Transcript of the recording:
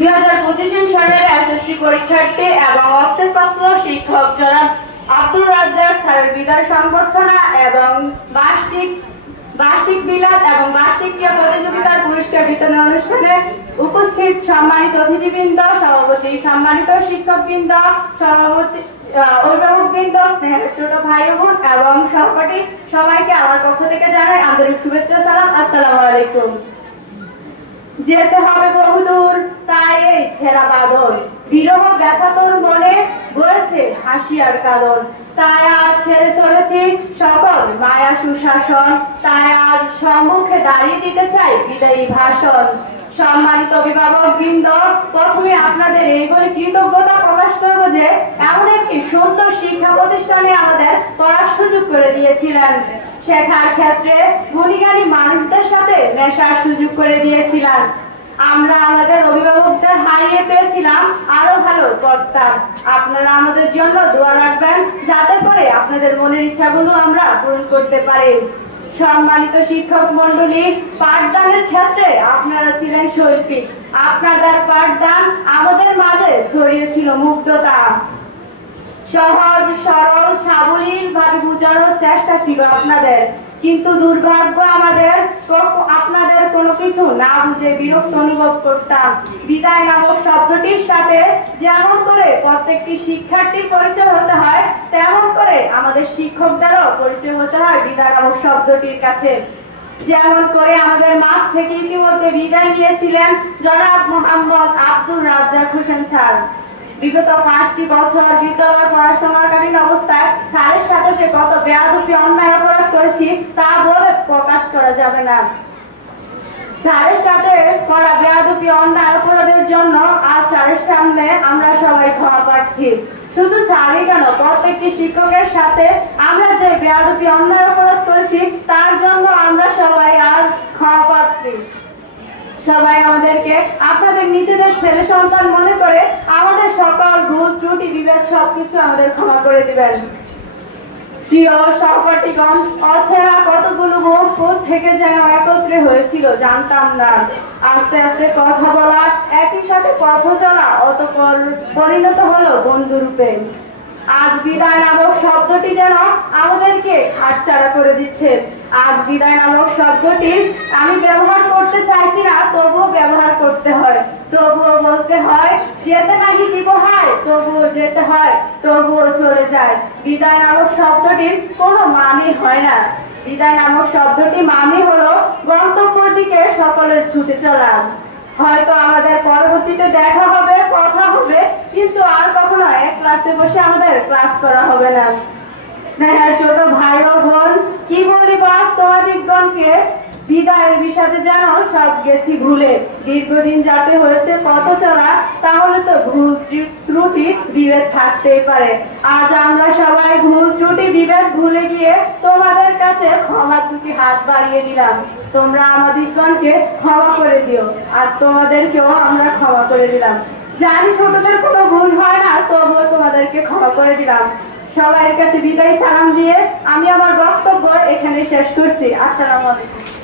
2025 সালের এসএসসি পরীক্ষার্থী এবং অবসরপ্রাপ্ত শিক্ষক জনাব আব্দুর রাজ্জাক স্যারের বিদায় সংবর্ধনা এবং বার্ষিক বিলাদ এবং বার্ষিক ক্রীড়া প্রতিযোগিতার পুরস্কার বিতরণ অনুষ্ঠানে উপস্থিত সম্মানিত অতিথিবৃন্দ, সভাপতি, সম্মানিত শিক্ষকবৃন্দ, সভাপতি, অভিভাবকবৃন্দ, স্নেহের ছোট ভাই বোন এবং সহপাঠী সবাইকে আমার পক্ষ থেকে জানাই আন্তরিক শুভেচ্ছা সালাম। আসসালামু আলাইকুম। যেতে হবে বহুদূর, তাই এই ছেঁড়া বাদল, বিরহ ব্যথা তোর মনে বয়েছে হাসি আর কাঁদন, তাই আজ ছেড়ে চলেছি সকল মায়া সুশাসন, তাই আজ সম্মুখে দাঁড়িয়ে দিতে চাই বিদায়ী ভাষণ। সম্মানিত অভিভাবক বৃন্দ, প্রথমে আপনাদের এই বলে কৃতজ্ঞতা প্রকাশ করব যে এমন একটি সুন্দর শিক্ষা প্রতিষ্ঠানে আমাদের পড়ার সুযোগ করে দিয়েছিলেন। শেখার ক্ষেত্রে গুণীজ্ঞানী মানুষদের সাথে মেশার সুযোগ করে দিয়েছিলেন। আমরা আমাদের অভিভাবকদের হারিয়ে পেয়েছিলাম আরো ভালো করতাম। আপনারা আমাদের জন্য দোয়া রাখবেন যাতে করে আপনাদের মনের ইচ্ছাগুলো আমরা পূরণ করতে পারি। সম্মানিত শিক্ষক মন্ডলী, পাঠদানের ক্ষেত্রে আপনারা ছিলেন শৈল্পিক। আপনাদের পাঠদান আমাদের মাঝে ছড়িয়েছিল মুগ্ধতা। সহজ সরল সাবলীল ভাবে বোঝানোর চেষ্টা ছিল আপনাদের, কিন্তু দুর্ভাগ্য আমাদের আপনাদের কোনো কিছু না বুঝে বিরক্ত অনুভব করতাম। বিদায় নামক শব্দটির সাথে যেমন করে প্রত্যেকটি শিক্ষার্থীর পরিচয় হতে হয়, তেমন করে আমাদের শিক্ষকদেরও পরিচয় হতে হয় বিদায় নামক শব্দটির কাছে। যেমন করে আমাদের মাঠ থেকে ইতিমধ্যে বিদায় নিয়েছিলেন জনাব মোহাম্মদ আব্দুর রাজ্জাক হোসেন স্যার। বিগত 5টি বছর বিদ্যালয় পড়াশোনাকালীন অবস্থায় স্যারের সাথে যে কত বেয়াদবি অন্যায় অপরাধ করেছি তা বলে প্রকাশ করা যাবে না। স্যারের সাথে করা বেয়াদবি অন্যায় অপরাধের জন্য আজ স্যারের সামনে আমরা সবাই ক্ষমা প্রার্থী। শুধু স্যারই কেন, প্রত্যেকটি শিক্ষকের সাথে আমরা যে বেয়াদবি অন্যায় অপরাধ করেছি তার জন্য আমরা সবাই আজ ক্ষমা প্রার্থী। সবাই আমাদেরকে আপনাদের নিজেদের ছেলে সন্তান মনে করে আমাদের সকল ভুল ত্রুটি বিভেদ সবকিছু আমাদের ক্ষমা করে দিবেন। প্রিয় সহপাঠীগণ, অচেনা কতগুলো মুখ থেকে যেন একত্রে হয়েছিল জানতাম না। আস্তে আস্তে কথা বলা, একই সাথে পথ চলা অতঃপর পরিণত হলো বন্ধুরূপে। আজ বিদায় নামক শব্দটি যেন আমাদেরকে হাতছাড়া করে দিচ্ছে। আজ বিদায় নামক শব্দটি আমি ব্যবহার করতে চাইছি না, তবুও ব্যবহার করতে হয়, তবুও বলতে হয় যেতে নাকি দিব হয়, তবুও যেতে হয়, তবুও চলে যায়। বিদায় নামক শব্দটির কোনো মানে হয় না। বিদায় নামক শব্দটি মানে হলো গন্তব্যের দিকে সকলের ছুটে চলা। হয়তো আমাদের পরবর্তীতে দেখা হবে, কথা হবে, কিন্তু আর কখনো এক ক্লাসে বসে আমাদের ক্লাস করা হবে না। স্নেহের ছোট ভাই ও বোন, কি বলিব আজ তোমাদিগণকে, বিদায়ের বিষাদে যেন সব গেছি ভুলে। দীর্ঘদিন যাতে হয়েছে পথ চলা, তাহলে তো ভুল ত্রুটি বিভেদ থাকতেই পারে। আজ আমরা সবাই ভুল ত্রুটি বিভেদ ভুলে গিয়ে তোমাদের কাছে ক্ষমা দুটি হাত বাড়িয়ে দিলাম। তোমরা আমাদিগণকে ক্ষমা করে দিও, আর তোমাদেরকেও আমরা ক্ষমা করে দিলাম। জানি ছোটদের কোনো ভুল হয় না, তবুও তোমাদেরকে ক্ষমা করে দিলাম। সবাই কাছে বিদায় সালাম দিয়ে আমি আমার বক্তব্য এখানে শেষ করছি। আসসালামু আলাইকুম।